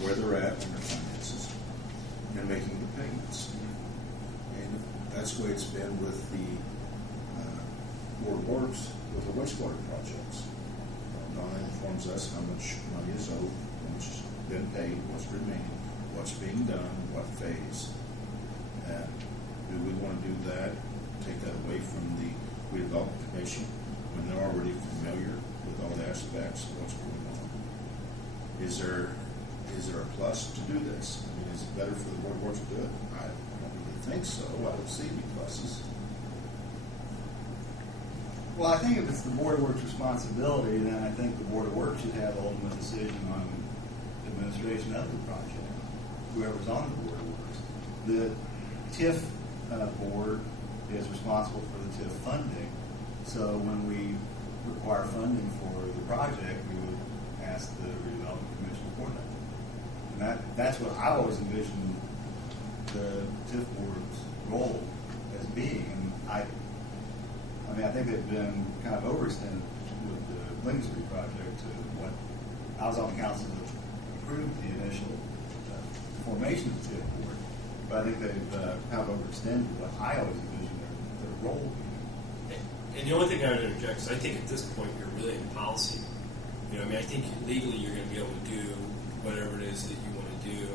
where they're at in their finances and making the payments. And that's the way it's been with the Board of Works with the wastewater projects. Donna informs us how much money is owed, how much has been paid, what's remaining, what's being done, what phase. Do we want to do that, take that away from the redevelopment commission when they're already familiar with all the aspects of what's going on? Is there a plus to do this? I mean, is it better for the Board of Works to do it? I don't really think so. I don't see any pluses. Well, I think if it's the Board of Works' responsibility, then I think the Board of Works should have ultimate decision on administration of the project, whoever's on the Board of Works. The TIF board is responsible for the TIF funding, so when we require funding for the project, we would ask the redevelopment commission for that. And that's what I always envisioned the TIF board's role as being. And I think they've been kind of overextended with the Greensburg project to what I was on the council that approved the initial formation of the TIF board. But I think they've kind of overextended what I always envisioned their role being. And the only thing I would interject is I think at this point you're really in policy. I think legally you're going to be able to do whatever it is that you want to do.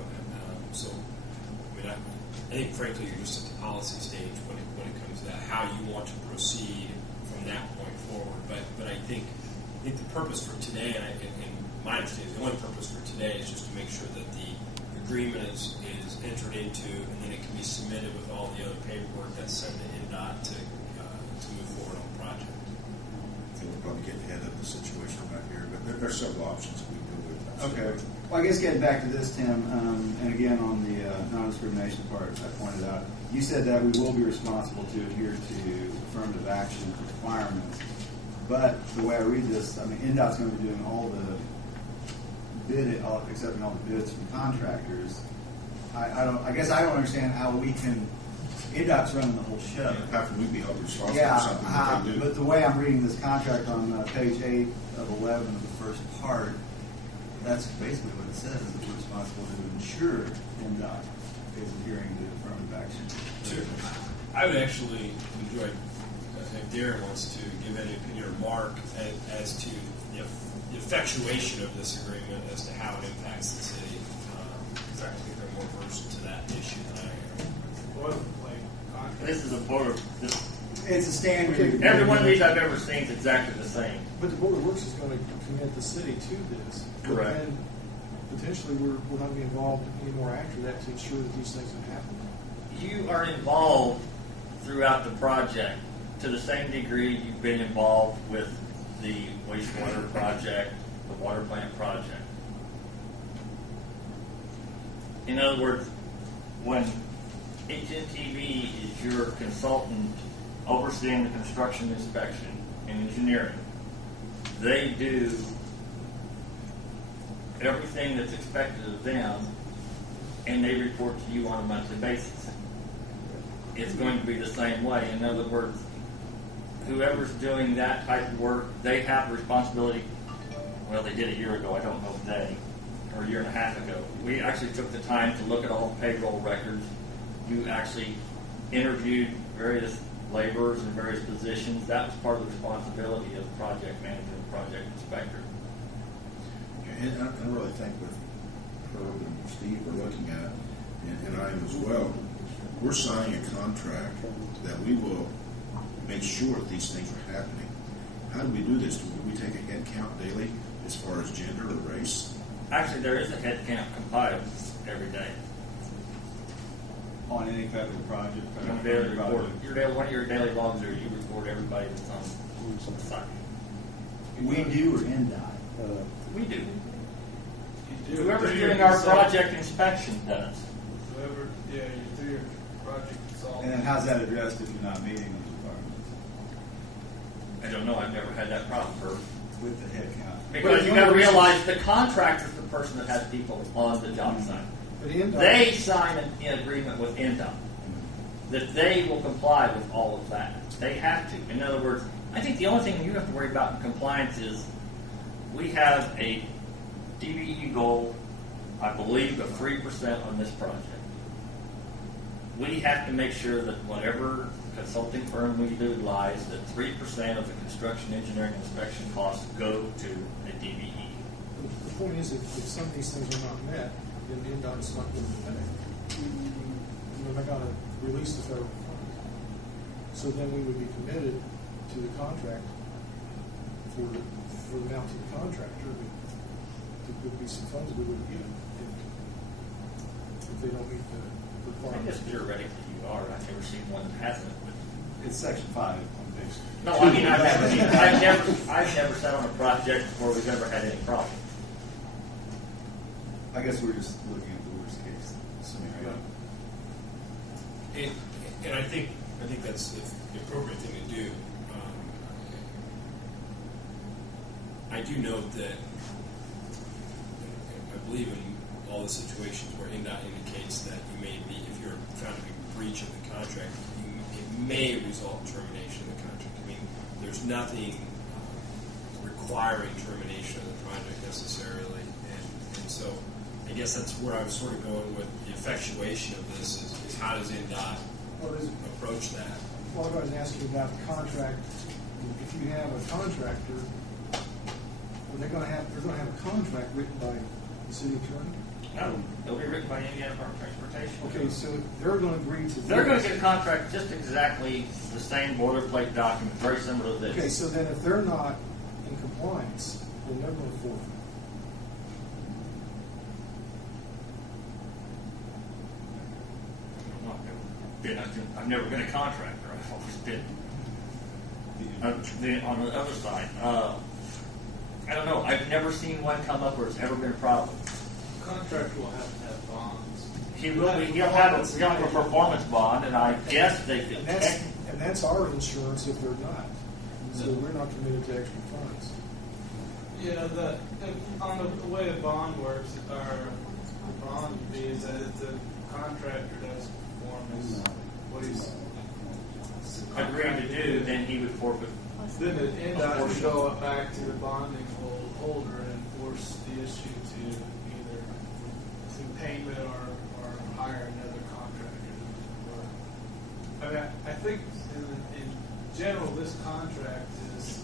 I think frankly you're just at the policy stage when it comes to that, how you want to proceed from that point forward. But I think the purpose for today, and my understanding, the only purpose for today is just to make sure that the agreement is entered into, and then it can be submitted with all the other paperwork that's sent to NDOT to move forward on the project. I think we'll probably get ahead of the situation right here, but there are several options we can go with. Okay. Well, I guess getting back to this, Tim, and again on the non-discrimination part I pointed out, you said that we will be responsible to adhere to affirmative action requirements, but the way I read this, NDOT's going to be doing all the accepting all the bids from contractors. I guess I don't understand how we can. NDOT's running the whole show. How can we be held responsible Yeah, for something that they do? but the way I'm reading this contract on page 8 of 11 of the first part, that's basically what it says, that we're responsible to ensure NDOT is adhering to affirmative action. Sure. I would actually enjoy if Darren wants to give any opinion or Mark as to the effectuation of this agreement as to how it impacts the city. Because I think they're more versed to that issue than I am. This is a board of It's a standard. every one of these I've ever seen is exactly the same. But the Board of Works is going to commit the city to this. Correct. And potentially we're not going to be involved anymore after that to ensure that these things have happened. You are involved throughout the project to the same degree you've been involved with the wastewater project, the water plant project. In other words, when HNTV is your consultant overseeing the construction inspection and engineering, they do everything that's expected of them, and they report to you on a monthly basis. It's going to be the same way. In other words, whoever's doing that type of work, they have responsibility. Well, they did a year ago, I don't know today, or a year and a half ago. We actually took the time to look at all the payroll records. You actually interviewed various laborers in various positions. That was part of the responsibility of the project manager and project inspector. And I really think with Herb and Steve we're looking at, and I am as well, we're signing a contract that we will make sure that these things are happening. How do we do this? Do we take a head count daily as far as gender or race? Actually, there is a head count compiled every day. On any federal project. On daily report. One of your daily logs there, you record everybody that's on the site. We do or NDOT? We do. Whoever's doing our project inspection does. Whoever, you do your project consultant. And then how's that addressed if you're not meeting those requirements? I don't know. I've never had that problem, Herb. With the head count. Because you got to realize the contractor's the person that has people on the job site. They sign an agreement with NDOT that they will comply with all of that. They have to. In other words, I think the only thing you have to worry about in compliance is we have a DBE goal I believe, of 3% on this project. We have to make sure that whatever consulting firm we utilize, that 3% of the construction engineering inspection costs go to a DBE. The point is, if some of these things are not met, then the NDOT's not going to pay. They're going to release the federal funds. So then we would be committed to the contract for the amount to the contractor. There would be some funds we would give if they don't meet the I requirements. guess theoretically you are. I've never seen one that hasn't. It's section 5 on page. No, I mean, I've never sat on a project where we've ever had any problem. I guess we're just looking at the worst case scenario. And I think that's the appropriate thing to do. I do note that I believe in all the situations where NDOT indicates that you may be, if you're found to be breach of the contract, it may result in termination of the contract. I mean, there's nothing requiring termination of the project necessarily, and so I guess that's where I was sort of going with the effectuation of this is how does NDOT approach that? Well, I was asking about the contract. If you have a contractor, they're going to have a contract written by the city attorney. No, they'll be written by Indiana Department of Transportation. Okay, so they're going to agree to. They're going to get a contract just exactly the same boilerplate document, very similar to this. Okay, so then if they're not in compliance, then they're going to forfeit. I've never been a contractor. I've always been on the other side. I don't know. I've never seen one come up where it's ever been a problem. Contractor will have to have bonds. He'll have a performance bond, and I guess they could. And that's our insurance if they're not. So we're not committed to extra funds. Yeah, on the way a bond works, our bond would be is that if the contractor does perform what he's agreed to do, then he would forfeit. Then the NDOT would go back to the bonding holder and force the issue to either through payment or hire another contractor. I mean, I think in general, this contract is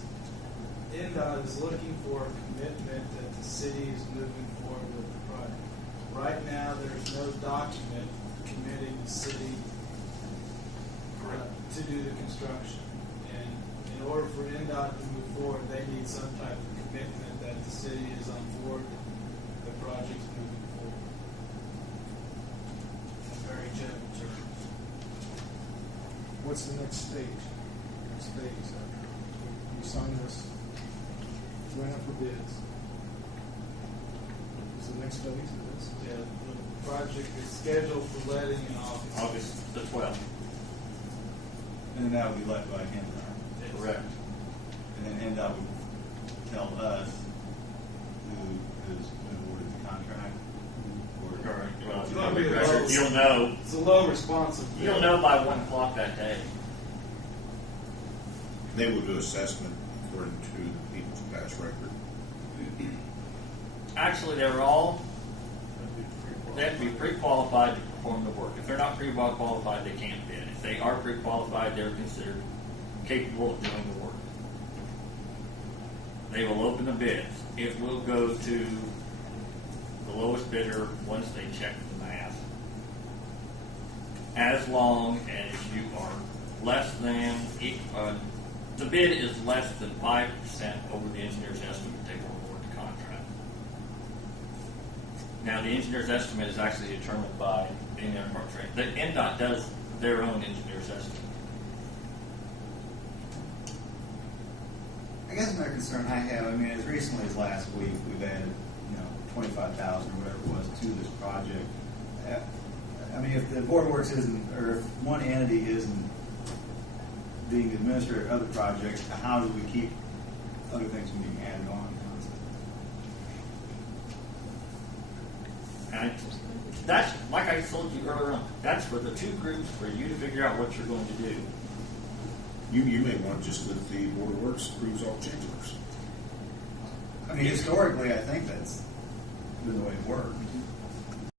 NDOT is looking for a commitment that the city is moving forward with the project. Right now, there's no document committing the city to do the construction. And in order for NDOT to move forward, they need some type of commitment that the city is on board, the project's moving forward. In very general terms. What's the next stage? Next phase after you sign this, went out for bids. Is the next phase of this? Yeah, the project is scheduled for letting in August. August the 12th. And then that would be led by him. Correct. And then NDOT would tell us who has been awarded the contract. Well, It's gonna be a low- you'll know. It's a low responsive. You'll know by 1 o'clock that day. They will do assessment according to the people's past record. Actually, they have to be pre-qualified to perform the work. If they're not pre-qualified, they can't bid. If they are pre-qualified, they're considered capable of doing the work. They will open the bids. It will go to the lowest bidder once they check the math. As long as you are less than, the bid is less than 5% over the engineer's estimate, they will award the contract. Now, the engineer's estimate is actually determined by the Indiana Department of Transportation. The NDOT does their own engineer's estimate. I guess another concern I have, I mean, as recently as last week, we've added, $25,000 or whatever it was to this project. I mean, if the Board of Works isn't, or if one entity isn't being the administrator of other projects, how do we keep other things from being added on constantly? And that's, like I told you earlier on, that's for the two groups for you to figure out what you're going to do. You may want just that the Board of Works approves all change orders. I mean, historically, I think that's been the way it worked.